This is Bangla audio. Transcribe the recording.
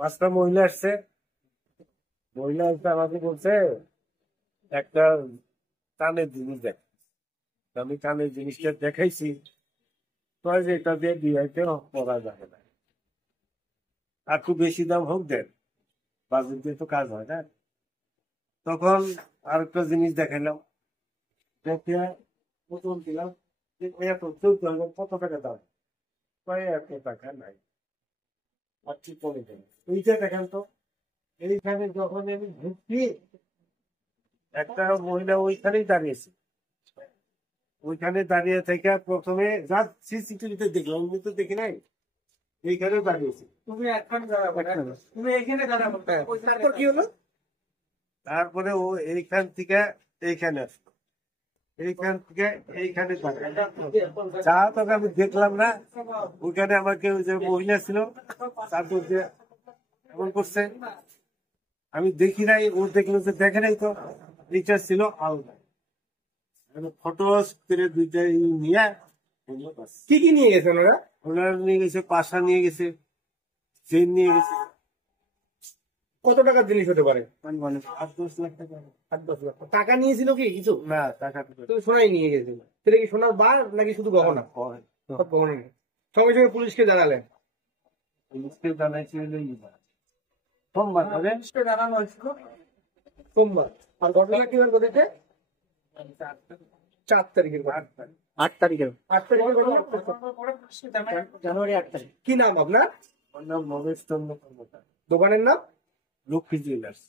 5টা মহিলা আসছে। মহিলা আমাকে বলছে একটা কানের জিনিস দেখ। আমি কানের জিনিসটা দেখাইছি, কয় যে এটা দিয়ে বিয়েতে করা যাবে না, আর খুব বেশি দাম হোক দেন, বাজেট দিয়ে তো কাজ হয় না। তখন আরেকটা জিনিস দেখাইলাম, দেখে প্রথম দিলাম যে এত 14,000 কত টাকা দাম, কয় এত টাকা নাই, আর কি কমে দেন। এইটা দেখেন তো, এইখানে যখন আমি ঢুকি একটা মহিলা ওইখানেই দাঁড়িয়েছে। ওইখানে দাঁড়িয়ে থেকে প্রথমে যা সিসিটিভিতে দেখলাম, আমি তো দেখি নাই, এইখানে দাঁড়িয়েছি। তুমি এইখানে দাঁড়াবো, তারপর কি হলো? তারপরে ও এইখান থেকে এইখানে আসলো, এইখান থেকে এইখানে যা তোকে আমি দেখলাম না। ওইখানে আমাকে ওই যে মহিলা ছিল, তারপর যে এমন করছে আমি দেখি নাই, ও দেখলো যে দেখে নাই, তো এইটা ছিল আলাদা। ফটো করে দুইটা নিয়ে কি কি নিয়ে গেছে ওনারা? ওনারা নিয়ে গেছে, পাশা নিয়ে গেছে, চেন নিয়ে গেছে। কত টাকার জিনিস হতে পারে? 8-10 লাখ টাকা। 8-10 লাখ টাকা নিয়েছিল কি কিছু? না, টাকা তো সোনাই নিয়ে গেছিল। সেটা কি সোনার বার নাকি শুধু গহনা? সব গহনা। সঙ্গে সঙ্গে পুলিশকে জানালেন? পুলিশকে জানাইছি সোমবার জানানো হয়েছিল সোমবার। আর ঘটনা কিভাবে ঘটেছে? 4 তারিখের। 8 তারিখের, 8 তারিখের ঘটনা। জানুয়ারি 8 তারিখ। কি নাম আপনার? আমার নাম মহেশ চন্দ্র কর্মকার। দোকানের নাম? লক্ষ্মী জুয়েলার্স।